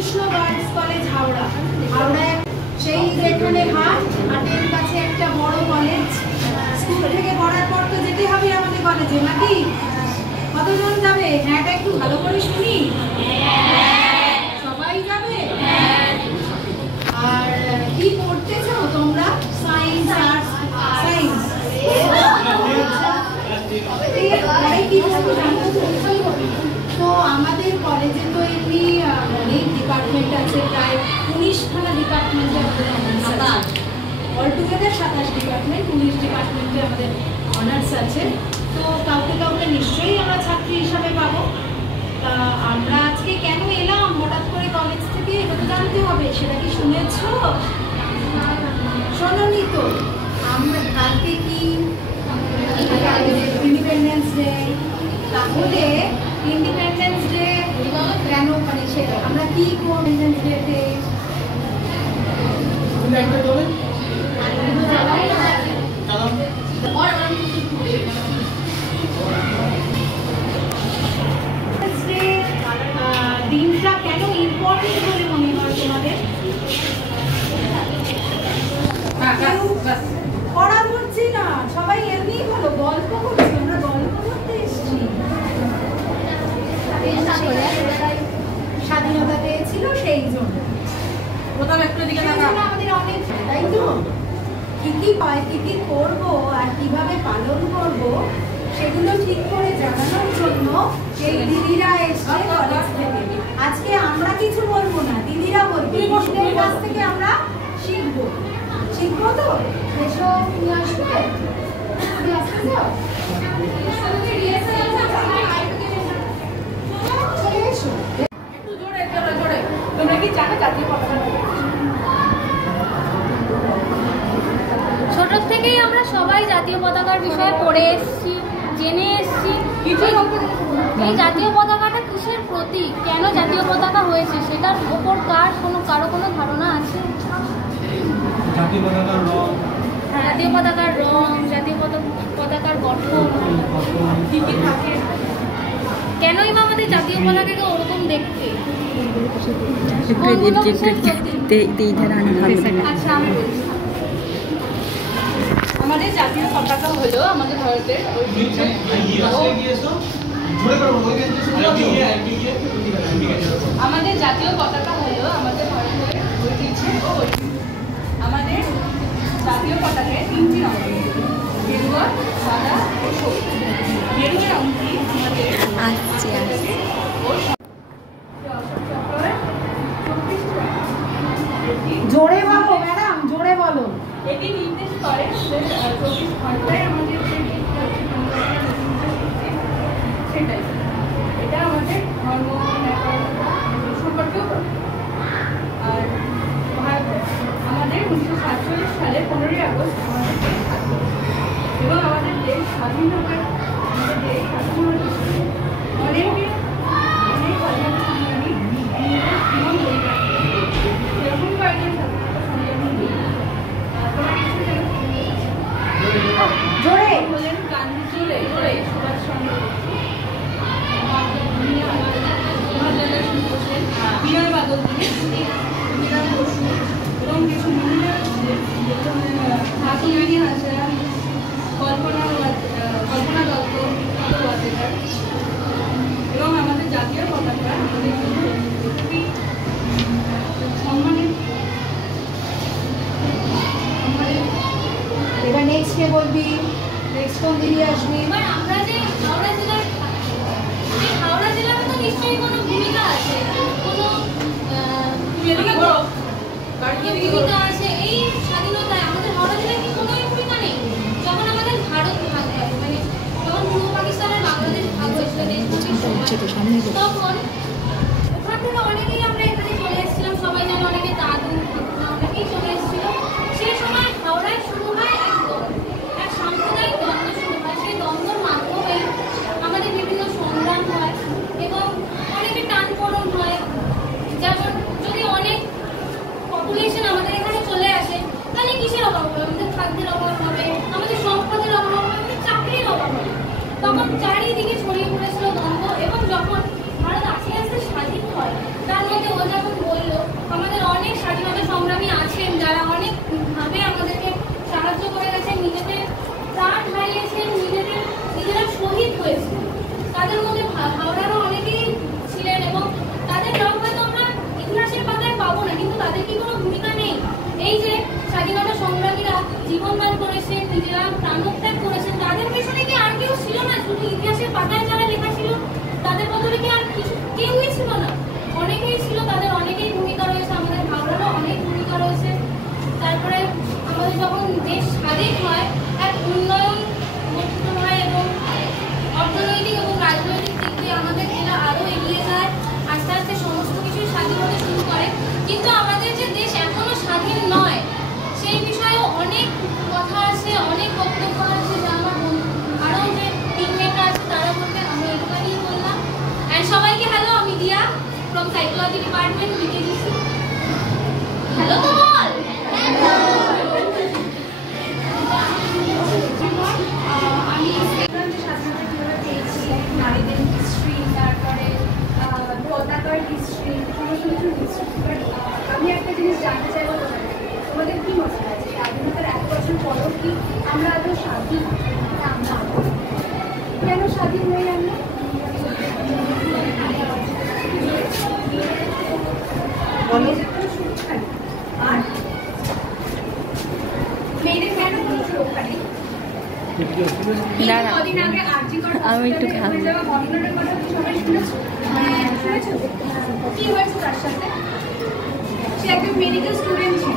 Shrikrishna girls college Howrah. হাওড়ায় সেই যেখানে হাটের কাছে একটা বড় কলেজ। স্কুল থেকে পড়ার পর তো যেতে হবে আমাদের কলেজে, নাকি? কতজন যাবে? হ্যাঁটা একটু ভালো করে শুনি। সবাই যাবে? আর কি পড়তেছো তোমরা? Science, arts, science. তো আমাদের কলেজে তো এমনি অনেক ডিপার্টমেন্ট আছে, প্রায় 19খানা ডিপার্টমেন্টে আমাদের অনার্স আছে। অলটুগেদার 27 ডিপার্টমেন্ট, 19 ডিপার্টমেন্টে আমাদের অনার্স আছে। তো কাউকে কাউকে নিশ্চয়ই আমরা ছাত্রী হিসাবে পাবো। তা আমরা আজকে কেন এলাম হঠাৎ করে কলেজ থেকে, এটা তো জানতে হবে। সেটা কি শুনেছ? শোনোনি তো? আমরা কালকে কি ইন্ডিপেন্ডেন্স ডে। তাহলে ইন্ডিপেন্ডেন্স ডে কেন, মানে সেটা আমরা কি করব ইন্ডিপেন্ডেন্স ডেতে? দিনটা কেন ইম্পর্টেন্ট বলে মনে হয় তোমাদের? পড়া ধরছি না, সবাই এমনি হলো গল্প করছি, আমরা গল্প করতে এসেছি। স্বাধীনতা পেয়েছিল সেই জন্য আমাদের অনেক, তাই তো? কি কি হয়, কি কি করবো আর কিভাবে পালন করব সেগুলো ঠিক করে জানানোর জন্য এই দিদিরা এসছে কলেজ থেকে। আজকে আমরা কিছু বলবো না, দিদিরা বলবে। দিদিদের কাছ থেকে আমরা শিখবো। শিখবো তো? এসো, তুমি আসবে? তুমি আসতে চাও? একটু জোরে জোরে। তোমরা কি জানো জাতীয় পতাকা? ছোট থেকেই আমরা সবাই জাতীয় পতাকার বিষয়ে পড়ে এসেছি, জেনে এসেছি। এই জাতীয় পতাকাটা কিসের প্রতীক, কেন জাতীয় পতাকা হয়েছে, সেটার ওপর কারো কোনো ধারণা আছে? জাতীয় পতাকার রং, জাতীয় পতাকার রং, জাতীয় পতাকার গঠন, কি কি থাকে, কেনই বা আমাদের জাতীয় পতাকাকে ওরকম দেখতে? আচ্ছা, আমি বলছি। আমাদের জাতীয় পতাকা হলো আমাদের ভারতের আমাদের জাতীয় পতাকা হলো আমাদের ভারতের ঐতিহ্য ও আমাদের জাতীয় পতাকায় 3টি রঙ, গেরুয়া, সাদা ও সবুজ। গেরুয়া রঙটি আমাদের জোরে বলো ম্যাডাম, জোরে বলো। এটি নির্দেশ করে 24 ঘন্টায় আমাদের সেটাই, এটা আমাদের ধর্ম সম্পর্কেও। আর আমাদের 1947 সালে 15ই আগস্ট আমাদের দেশ স্বাধীন, এবং আমাদের দেশ স্বাধীন হওয়ার অনেক স্বাধীনতা সংগ্রামী জীবন বলিদান, এরকম কয়েকজন স্বাধীনতা সংগ্রামী জোরে হলেন গান্ধী, জোরে সুভাষচন্দ্র বিনয় বাদল, মীরা বসু এবং কিছু মহিলা ঠাকুরানী হাজরা, কল্পনা দত্ত চট্টোপাধ্যায়। এবং আমাদের জাতীয় পতাকা আমাদের সম্মানের। এবার নেক্সট কে বলবি? নেক্সট কোন দিদি আসবি? আমরা যে হাওড়া জেলার তো নিশ্চয়ই কোনো ভূমিকা আছে, কোনো ভূমিকা আছে এই স্বাধীনতায়। আমাদের হাওড়া জেলায় কি কোনো ভূমিকা নেই? যখন আমাদের ভারত ভাগ হয়, মানে যখন পূর্ব পাকিস্তানের বাংলাদেশ ভাগ হয়েছিল, তখন ওখান থেকে অনেকেই আমরা এখানে চলে এসেছিলাম। সবাই জানে, অনেকে দাদু অনেকেই চলে এসেছিল। সেই সময় হাওড়ায় শুরু হয় এক সাম্প্রদায়িক দ্বন্দ্ব শুরু হয়। সেই দ্বন্দ্বর মাধ্যমে আমাদের বিভিন্ন সংগ্রাম হয় এবং অনেকে টানপোড়েন হয়। যেমন যদি অনেক পপুলেশন আমাদের এখানে চলে আসে, তাহলে কিসের অভাব হবে? আমাদের খাদ্যের অভাব হবে, আমাদের সম্পদের অভাব হবে, আমাদের চাকরির অভাব হবে। তখন চারিদিকে ছড়িয়ে পড়েছিল দ্বন্দ্ব। এবং যখন ভারত করে গেছেন, নিজেদের প্রাণ হারিয়েছেন, নিজেরা শহীদ হয়েছে। তাদের মধ্যে হাওড়ারও অনেকেই ছিলেন এবং তাদের নাম হয়তো আমরা ইতিহাসের পাতায় পাবো না, কিন্তু তাদের কি কোনো ভূমিকা নেই? এই যে স্বাধীনতা সংগ্রামীরা জীবনদান করেছেন, নিজেরা প্রাণত্যাগ করেছেন, তাদের পেছনে কি আর কেউ ছিল না? শুধু ইতিহাসের পাতায় যারা লেখা ছিল তাদের বদলে কি আর কিছু কেউই ছিল না? অনেকেই ছিল, তাদের অনেকেই ভূমিকা রয়েছে, আমাদের হাওড়ারও অনেক ভূমিকা রয়েছে। তারপরে আমাদের যখন দেশ স্বাধীন হয়, এক উন্নয়ন গঠিত হয় এবং অর্থনৈতিক এবং রাজনৈতিক দিক দিয়ে আমাদের জেলা আরও এগিয়ে যায়, আস্তে আস্তে সমস্ত কিছুই স্বাধীন হতে শুরু করে। কিন্তু আমাদের যে দেশ এখনো স্বাধীন নয়, সেই বিষয়েও অনেক কথা আছে, অনেক বক্তব্য আছে, যা আমার আরও যে টিমমেটরা আছে তারা বলতে আমি এটুখানি বললাম। অ্যান্ড সবাইকে হ্যালো, আমি দিয়া ফ্রম সাইকোলজি ডিপার্টমেন্ট বিকেজিসি। হ্যালো তো বল। আমি স্বাধীনতা কীভাবে পেয়েছি, নারীদের হিস্ট্রি, তারপরে পতাকার হিস্ট্রি, সমস্ত কিছু হিস্ট্রি। বাট আমি একটা জিনিস জানতে চাইবো তোমাদের কী মনে হয় যে স্বাধীনতার 1 বছর পরও কি আমরা আদৌ স্বাধীন? আমরা কেন স্বাধীন হই? আমরা আর মেয়েদের কেন কোনো সুরক্ষা নেই? কদিন আগে আরজিকর হসপিটালে হয়ে যাওয়া ঘটনাটার কথা সবাই শুনেছো? শুনেছো কি হয়েছে তার সাথে? সে একজন মেডিকেল স্টুডেন্ট ছিল,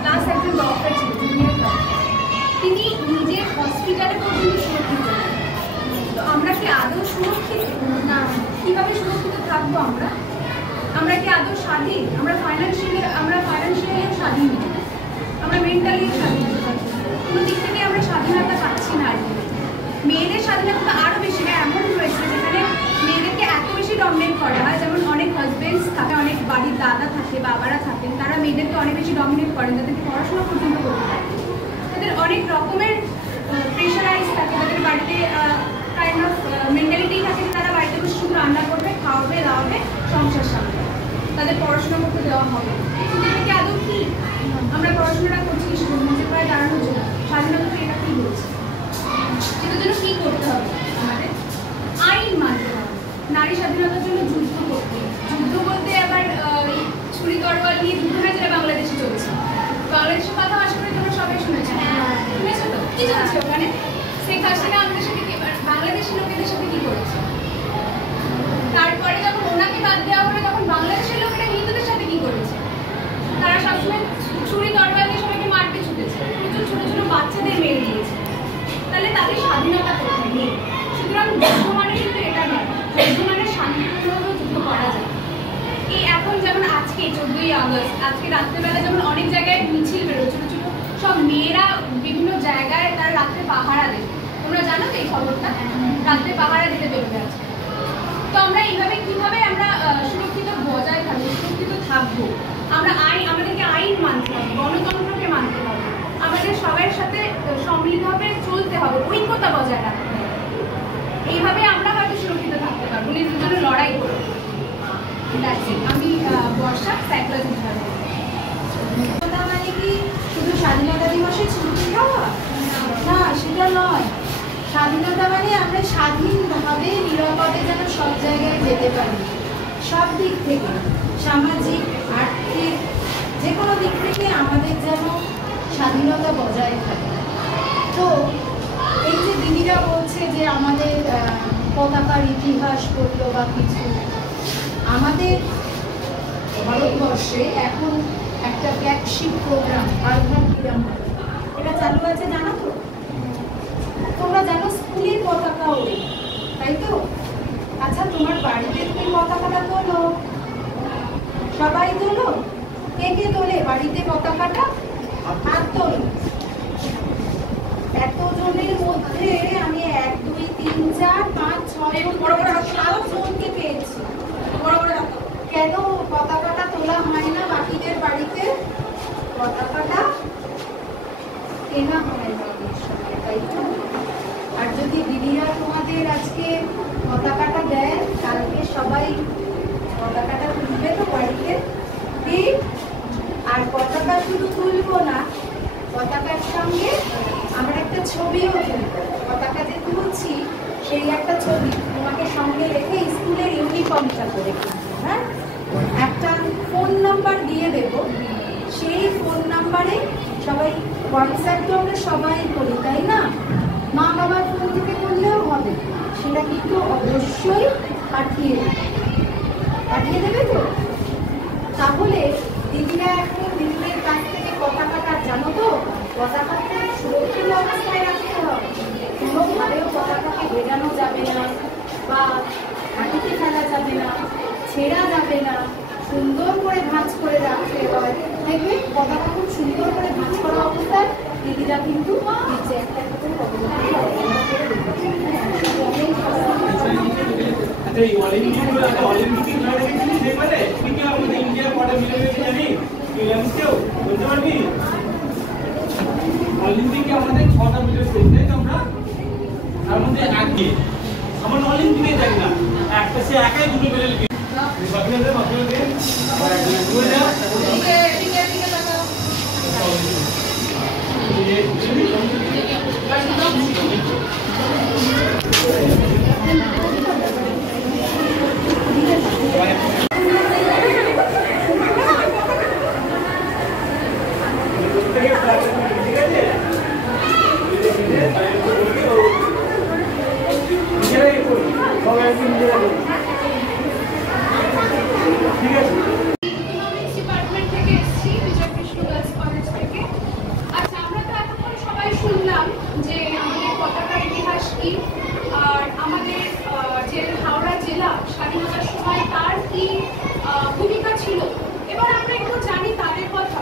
প্লাস একজন ডক্টর ছিল, জুনিয়র ডক্টর। তিনি নিজের হসপিটালে পর্যন্ত সুরক্ষিত। তো আমরা কি আদৌ সুরক্ষিত না? কিভাবে সুরক্ষিত থাকবো আমরা? আমরা কি আদৌ স্বাধীন? আমরা ফাইন্যান্সিয়ালি স্বাধীন, আমরা মেন্টালি স্বাধীন, কোনো দিক থেকে আমরা স্বাধীনতা পাচ্ছি না। মেয়েদের স্বাধীনতা আরও বেশি এমন রয়েছে যেখানে মেয়েদেরকে এত বেশি ডমিনেট করা হয়। যেমন অনেক হাজবেন্ডস থাকে, অনেক বাড়ির দাদা থাকে, বাবারা থাকেন, তারা মেয়েদেরকে অনেক বেশি ডমিনেট করেন, তাদেরকে পড়াশোনা পর্যন্ত করতে পারে। তাদের অনেক রকমের প্রেশারাইজ থাকে, তাদের বাড়িতে কাইন্ড অফ মেন্টালিটি থাকে যে তারা বাড়িতে বসে শুধু রান্না করবে, খাওয়াবে, দাওয়াবে, সংসার সামনে, তাদের পড়াশোনা করতে দেওয়া হবে। কিন্তু এটা কি আদৌ কি? আমরা পড়াশোনাটা করছি নিজের পায়ে দাঁড়ানোর জন্য। স্বাধীনতা তো এটা কী বলছে? সেটার জন্য কী করতে হবে? আমাদের আইন মানতে হবে, নারী স্বাধীনতার জন্য যুদ্ধ করতে। যুদ্ধ বলতে আবার ছুরি তরোয়াল নিয়ে যুদ্ধ না, যেটা বাংলাদেশে চলছে। বাংলাদেশের কথা আশা করি তোমরা সবাই শুনেছো। শুনেছো তো কি চলছে ওখানে? শেখ হাসিনা আমাদের সাথে বাংলাদেশি লোকেদের সাথে কি করেছে? তারপরে যখন ওনাকে বাদ দেওয়া হলো তখন বাংলাদেশের লোকেরা হিন্দুদের সাথে কি করেছে? তারা সবসময় ছুরি তরোয়াল দিয়ে সবাইকে মারতে ছুটেছে, প্রচুর ছোটো ছোটো বাচ্চাদের মেরে দিয়েছে। তাহলে তাদের স্বাধীনতা কোথায় নেই? সুতরাং যুদ্ধ মানে কিন্তু এটা নয়, যুদ্ধ মানে শান্তিপূর্ণভাবে যুদ্ধ করা যায়। এই এখন যেমন আজকে 14ই আগস্ট, আজকে রাত্রেবেলা যেমন অনেক জায়গায় মিছিল বেরোয়, ছোটো ছোটো সব মেয়েরা বিভিন্ন জায়গায় তারা রাত্রে পাহারা দেয়। তোমরা জানো তো এই খবরটা? রাত্রে পাহারা দিতে বেরোবে আজকে। তো আমরা এইভাবে কিভাবে আমরা সুরক্ষিত বজায় থাকবো, সুরক্ষিত থাকবো? আমাদেরকে আইন মানতে হবে, গণতন্ত্রকে মানতে হবে, আমাদের সবার সাথে সম্মিলিতভাবে চলতে হবে, ঐক্যতা বজায় রাখতে হবে। এইভাবে আমরা হয়তো সুরক্ষিত থাকতে পারবো, নিজের জন্য লড়াই করবো। আমি বর্ষা, সাইকোলজি স্বাধীনতা মানে কি শুধু স্বাধীনতা দিবসে ছুটি হওয়া? না, সেটা নয়। স্বাধীনতা মানে আমরা স্বাধীনভাবে নিরাপদে যেন সব জায়গায় যেতে পারি, সব দিক থেকে, সামাজিক, আর্থিক, যে কোনো দিক থেকে আমাদের যেন স্বাধীনতা বজায় থাকে। তো এই যে দিদিরা বলছে যে আমাদের পতাকার ইতিহাস করলো বা কিছু, আমাদের ভারতবর্ষে এখন একটা ফ্ল্যাগশিপ প্রোগ্রাম আরভান ফ্রিডম, এটা চালু আছে, জানো তো? তোমরা জানো স্কুলের পতাকা ওড়ে, তাই তো? আচ্ছা, তোমার বাড়িতে তুমি পতাকাটা তোলো, সবাই তোলো? কে কে তোলে বাড়িতে পতাকাটা? হাত তোলো। এতজনের মধ্যে আমি 1, 2, 3, 4, 5, 6 জনকে পেয়েছি। কেন পতাকাটা তোলা হয় না বাকিদের বাড়িতে? পতাকাটা কেনা হয় না, তাই তো? আর যদি দিদিরা তোমাদের আজকে পতাকাটা দেয়, কালকে সবাই পতাকাটা তুলবে তো বাড়িতে, ঠিক? আর পতাকা শুধু তুলবো না, পতাকার সঙ্গে ছবিও তুলি, পতাকা যে তুলছি সেই একটা ছবি তোমাকে সঙ্গে রেখে স্কুলের ইউনিফর্মটা করে কিন্তু, হ্যাঁ, একটা ফোন নাম্বার দিয়ে দেব, সেই ফোন নাম্বারে সবাই, হোয়াটসঅ্যাপ তো আমরা সবাই করি তাই না, মা বাবার ফোন থেকে করলেও হবে, সেটা কিন্তু অবশ্যই পাঠিয়ে দেবে তো। তাহলে দিদিরা এখন দিদিদের কাছ থেকে পতাকাটা জানো তো, পতাকাটা সুরক্ষিত অবস্থায় রাখতে হবে, কোনোভাবেও পতাকাকে ভেজানো যাবে না বা মাটিতে ফেলা যাবে না, ছেঁড়া যাবে না, সুন্দর করে ভাঁজ করে রাখতে হয়। দেখবে পতাকা খুব সুন্দর করে ভাঁজ করা অবস্থায় দিদিরা কিন্তু নিচে একটা অলিম্পিকে আমাদের 6টা মিটার স্টেজ, তাই তো? আমরা তার মধ্যে আগে আমার অলিম্পিকে যাই না, একটা সে একাই 2 মেডেল পেয়েছে। ডিপার্টমেন্ট থেকে এসেছি, বিজয়কৃষ্ণ গার্লস কলেজ থেকে। আচ্ছা, আমরা তো এতক্ষণ সবাই শুনলাম যে আমাদের পতাকার ইতিহাস কি, আর আমাদের যে হাওড়া জেলা স্বাধীনতার সময় তার কি ভূমিকা ছিল। এবার আমরা একটু জানি তাদের কথা,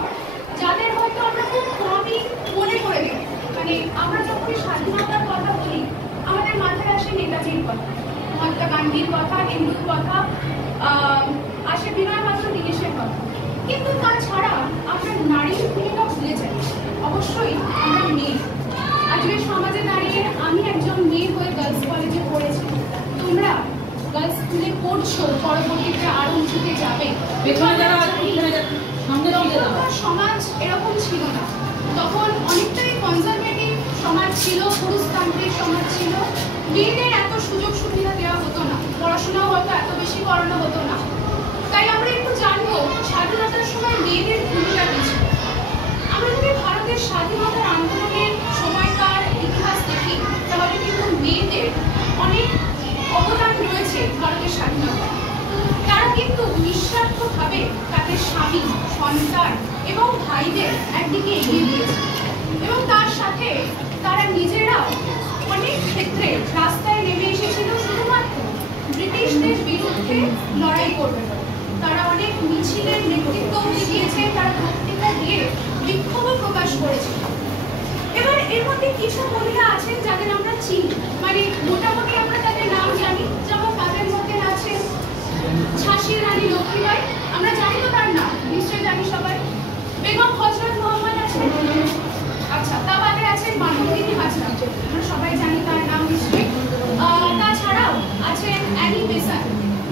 যাদের হয়তো আমরা খুব কমই মনে করে দিই। মানে আমরা যখন স্বাধীনতার কথা বলি আমাদের মাথায় আসে নেতাজির কথা, মহাত্মা গান্ধীর কথা, নেহরুর কথা, আসে বিনয় বাদল দীনেশের কথা। কিন্তু তাছাড়া আমরা নারীর ভূমিকা ভুলে যাই। অবশ্যই আমরা মেয়ে, আজকে সমাজে দাঁড়িয়ে আমি একজন মেয়ে হয়ে গার্লস কলেজে পড়েছি, তোমরা গার্লস স্কুলে পড়ছো, পরবর্তীতে আরো উঁচুতে যাবে। সমাজ এরকম ছিল না, তখন অনেকটাই কনজারভেটিভ সমাজ ছিল, পুরুষতান্ত্রিক সমাজ ছিল, মেয়েদের এত সুযোগ সুবিধা দেওয়া হতো না, পড়াশোনাও হয়তো এত বেশি করানো হতো না। তাই আমরা একটু জানবো স্বাধীনতার সময় মেয়েদের ভূমিকা কি ছিল। আমরা যদি ভারতের স্বাধীনতার আন্দোলনের সময়কার ইতিহাস দেখি তাহলে কিন্তু মেয়েদের অনেক অবদান রয়েছে ভারতের স্বাধীনতায়। তারা কিন্তু নিঃস্বার্থভাবে তাদের স্বামী, সন্তান এবং ভাইদের একদিকে এগিয়ে দিয়েছে, এবং তার সাথে তারা নিজেরাও অনেক ক্ষেত্রে রাস্তায় নেমে এসেছিল শুধুমাত্র ব্রিটিশদের বিরুদ্ধে লড়াই করবে। তারা অনেক মিছিলের নেতৃত্ব দিয়েছে, তারা বক্তৃতা দিয়ে বিক্ষোভও প্রকাশ করেছে। এবার এর মধ্যে কিছু মহিলা আছেন যাদের আমরা চিনি, মানে মোটামুটি আমরা তাদের নাম জানি, যেমন তাদের মধ্যে আছে ঝাঁসির রানী লক্ষ্মীবাই, আমরা জানি তো তার নাম, নিশ্চয়ই জানি সবাই। বেগম হযরত মোহাম্মদ আছেন, আচ্ছা, তা বাদে আছেন মানবীনী হাজরা, আমরা সবাই জানি তার নাম নিশ্চয়ই। তাছাড়াও আছেন অ্যানি বেসান্ট।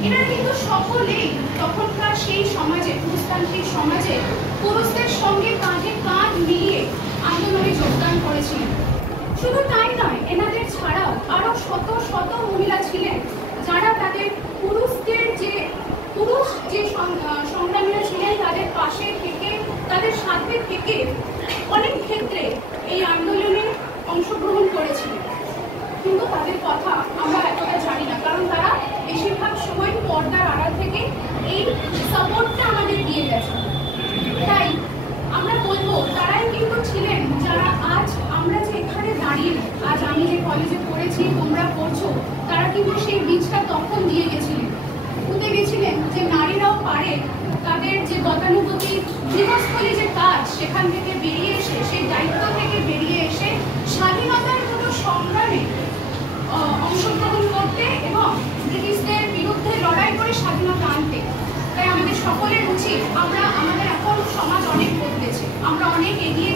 এরা কিন্তু সকলেই তখনকার সেই সমাজে, পুরুষতান্ত্রিক সমাজে পুরুষদের সঙ্গে কাঁধে কাঁধ মিলিয়ে আন্দোলনে যোগদান করেছিলেন। শুধু তাই নয়, এনাদের ছাড়াও আরো শত শত মহিলা ছিলেন যারা তাদের পুরুষদের যে সংগ্রামীরা ছিলেন তাদের পাশে থেকে, তাদের সাথে থেকে অনেক ক্ষেত্রে এই আন্দোলনে অংশগ্রহণ করেছিলেন। কিন্তু তাদের কথা আমরা এতটা জানি না, কারণ তারা বেশিরভাগ সময় পর্দার আড়াল থেকে এই সাপোর্টটা আমাদের দিয়ে গেছে। তাই আমরা বলবো তারাই কিন্তু ছিলেন যারা আজ আমরা যে এখানে দাঁড়িয়ে, আজ আমি যে কলেজে পড়েছি, তোমরা পড়ছো, তারা কিন্তু সেই বীজটা তখন দিয়ে গেছিলেন, পুঁতে গেছিলেন যে নারীরাও পারে তাদের যে গতানুগতিক গৃহস্থলী যে কাজ, সেখান থেকে বেরিয়ে এসে, সেই দায়িত্ব থেকে বেরিয়ে এসে স্বাধীনতার মতো সংগ্রামে অংশগ্রহণ করতে এবং ব্রিটিশদের বিরুদ্ধে লড়াই করে স্বাধীনতা আনতে। তাই আমাদের সকলের উচিত, আমাদের এখন সমাজ অনেক বদলেছে, আমরা অনেক এগিয়ে